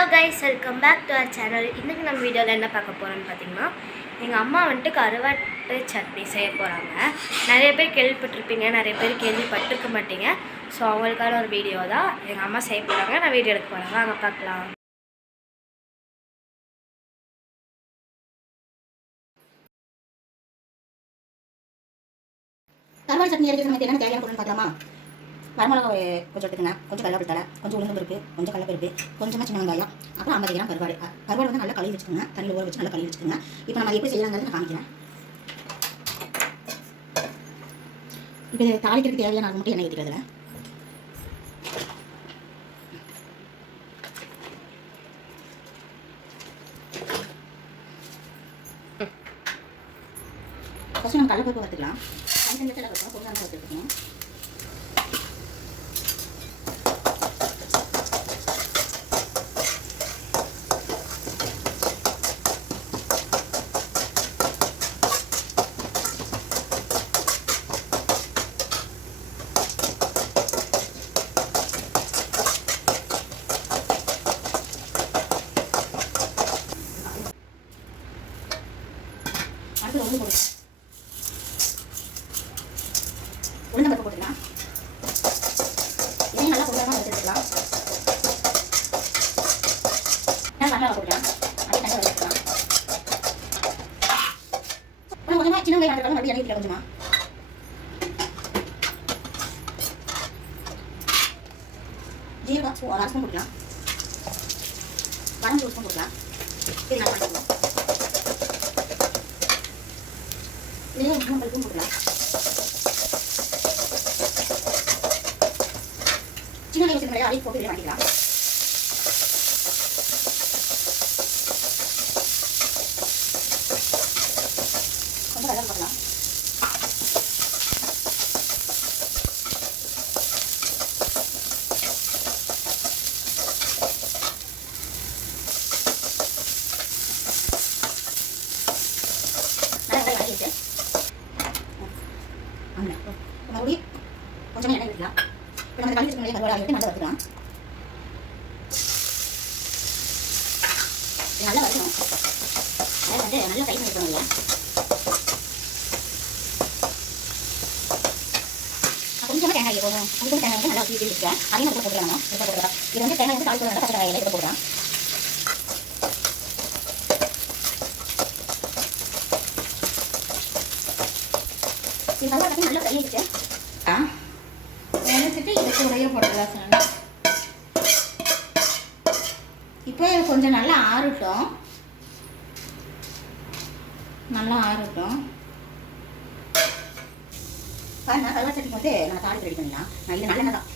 Hello guys, welcome back to our channel. இன்றைக்கி நம்ம வீடியோவில் என்ன பார்க்க போகிறோம்னு பார்த்தீங்கன்னா, எங்கள் அம்மா வந்துட்டு கருவாட்டு சட்னி செய்ய போகிறாங்க. நிறைய பேர் கேள்விப்பட்டிருப்பீங்க, நிறைய பேர் கேள்விப்பட்டிருக்க மாட்டீங்க. ஸோ அவங்களுக்கான ஒரு வீடியோ தான் எங்கள் அம்மா செய்ய போகிறாங்க. நான் வீடியோ எடுக்க போகிறாங்க, அங்கே பார்க்கலாம். கருவாடு சட்னி எடுத்து நமக்கு என்னென்ன தேவையான பொருள்னு பார்க்கலாமா? வரமிளகா கொஞ்சம் எடுத்துக்கங்க, கொஞ்சம் கருவேப்பிலை தழை, கொஞ்சம் உளுந்து பருப்பு, கொஞ்சம் கடலைப்பருப்பு, கொஞ்சமாக சின்ன வெங்காயம், அப்புறம் 50 கிராம் கருவாடு. கருவாடு வந்து நல்லா கழுவி வச்சுக்கோங்க, தண்ணியில் ஊற வச்சு நல்லா கழுவி வச்சுக்கோங்க. இப்போ நம்ம எப்படி செய்யலாங்கிறது நான் காமிக்கிறேன். இப்போ தாளிக்கிறதுக்கு தேவையான அளவு மட்டும் எண்ணெய் ஊற்றிக்கிறதுல ஃபஸ்ட்டு நம்ம கடலைப்பருப்பு வறுத்துக்கலாம். தனித்தனியாக வச்சுக்கலாம், கொஞ்சம் நல்லா வச்சுருக்கணும். அடுத்து உளுந்து போட்டுக்கலாம், உளுந்த பருப்பு போட்டுக்கலாம். இதையும் நல்லா கொஞ்சமாக வச்சுக்கலாம். வரமிளகா போட்டுக்கலாம், அப்படியே தண்ணி வச்சுக்கலாம். கொஞ்சமாக சின்ன வெங்காயம் மறுபடியும் எண்ணெய் ஊற்றிக்கலாம். கொஞ்சமாக ஜீரகம் 1 ஸ்பூன் போட்டுக்கலாம், வரமிளகா 1 ஸ்பூன் போட்டுக்கலாம். இது நல்லா பண்ணிக்கலாம். இதுலேயே 3 பருப்பும் போட்டுக்கலாம். சின்ன வெங்காயம் வச்சுருக்க அடிச்சு போட்டு இதில் வாங்கிக்கலாம். கொஞ்சம் வெள்ளம் போடலாம். நல்லா வதக்கிட்டு மறுபடியும் கொஞ்சமாக எண்ணெய் ஊற்றிக்கலாம். இப்போ நம்ம கழிச்சு கருவாடு ஆகிட்டு நல்லா வறுக்கலாம். நல்லா வறுக்கணும், அதாவது வந்து நல்லா கை பண்ணிக்கணும். இல்லை கொஞ்சமாக தேங்காய் போதும். அதுக்கு தேங்காய் வந்து நல்லா ஊற்றி வச்சுருக்கேன். அதையும் நம்ம போட்டுக்கலாம். இப்போ போட்டுக்கலாம். இது வந்து தேங்காய் வந்து தாளிப்பு பச்சை காயில் இதை போடலாம். இது நல்லா பார்த்து நல்லா கையிடுச்சு. எடுத்துட்டு இதுக்கு உடைய போட்டுக்கலாம் சார். இப்போ இது கொஞ்சம் நல்லா ஆறட்டும், நல்லா ஆறட்டும். நான் கருவாடு சட்னி வந்து நான் தாளிப்பு ரெடி பண்ணிடலாம். நான் இது நல்லெண்ணெய் தான்.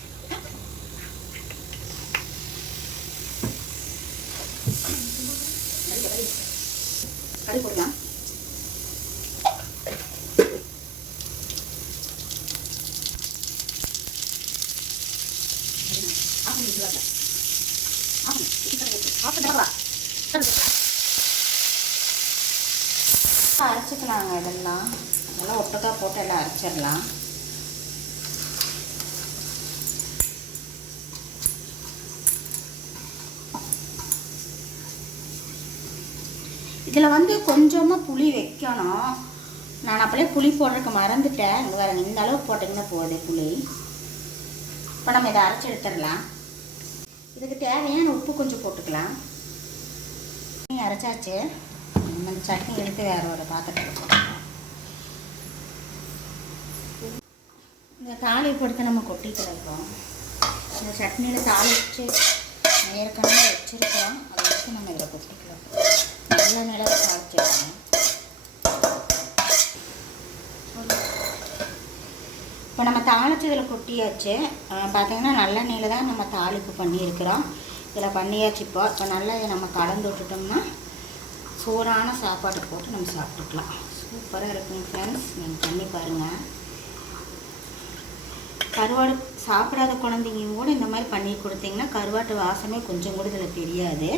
கறி போடலாம். அரைச்சிக்கலாங்க. இதெல்லாம் நல்லா ஒட்டுக்கா போட்டு எல்லாம் அரைச்சிடலாம். இதில் வந்து கொஞ்சமாக புளி வைக்கணும். நான் அப்படியே புளி போடுறதுக்கு மறந்துட்டேன். இங்கே வேறு இந்த அளவுக்கு போட்டிங்கன்னா போகுது புளி. இப்போ நம்ம இதை அரைச்சி எடுத்துடலாம். இதுக்கு தேவையான உப்பு கொஞ்சம் போட்டுக்கலாம். அரைச்சாச்சு. இந்த சட்னி எடுத்து வேறு ஒரு பாத்திரத்தில் போட்டுக்கலாம். இந்த தாளிப்பு எடுத்து நம்ம கொட்டிட்டு இருக்கோம். இந்த சட்னியில் தாளிச்சு ஏற்கனவே வச்சுருக்கோம். அதை வச்சு நம்ம இதில் கொட்டிக்கலாம். நல்ல நிலவை தாளிச்சிடலாம். இப்போ நம்ம தாளித்து இதில் கொட்டியாச்சு. பார்த்திங்கன்னா நல்லெண்ணெயில் தான் நம்ம தாளிப்பு பண்ணியிருக்கிறோம். இதில் பண்ணியாச்சு. இப்போ நல்லா இதை நம்ம கலந்து விட்டுட்டோம்னா சூடான சாப்பாடு போட்டு நம்ம சாப்பிட்டுக்கலாம். சூப்பராக இருக்குங்க ஃப்ரெண்ட்ஸ், நீங்கள் பண்ணி பாருங்கள். கருவாடு சாப்பிடாத குழந்தைங்க கூட இந்த மாதிரி பண்ணி கொடுத்தீங்கன்னா கருவாட்டு வாசமே கொஞ்சம் கூட இதில் தெரியாது.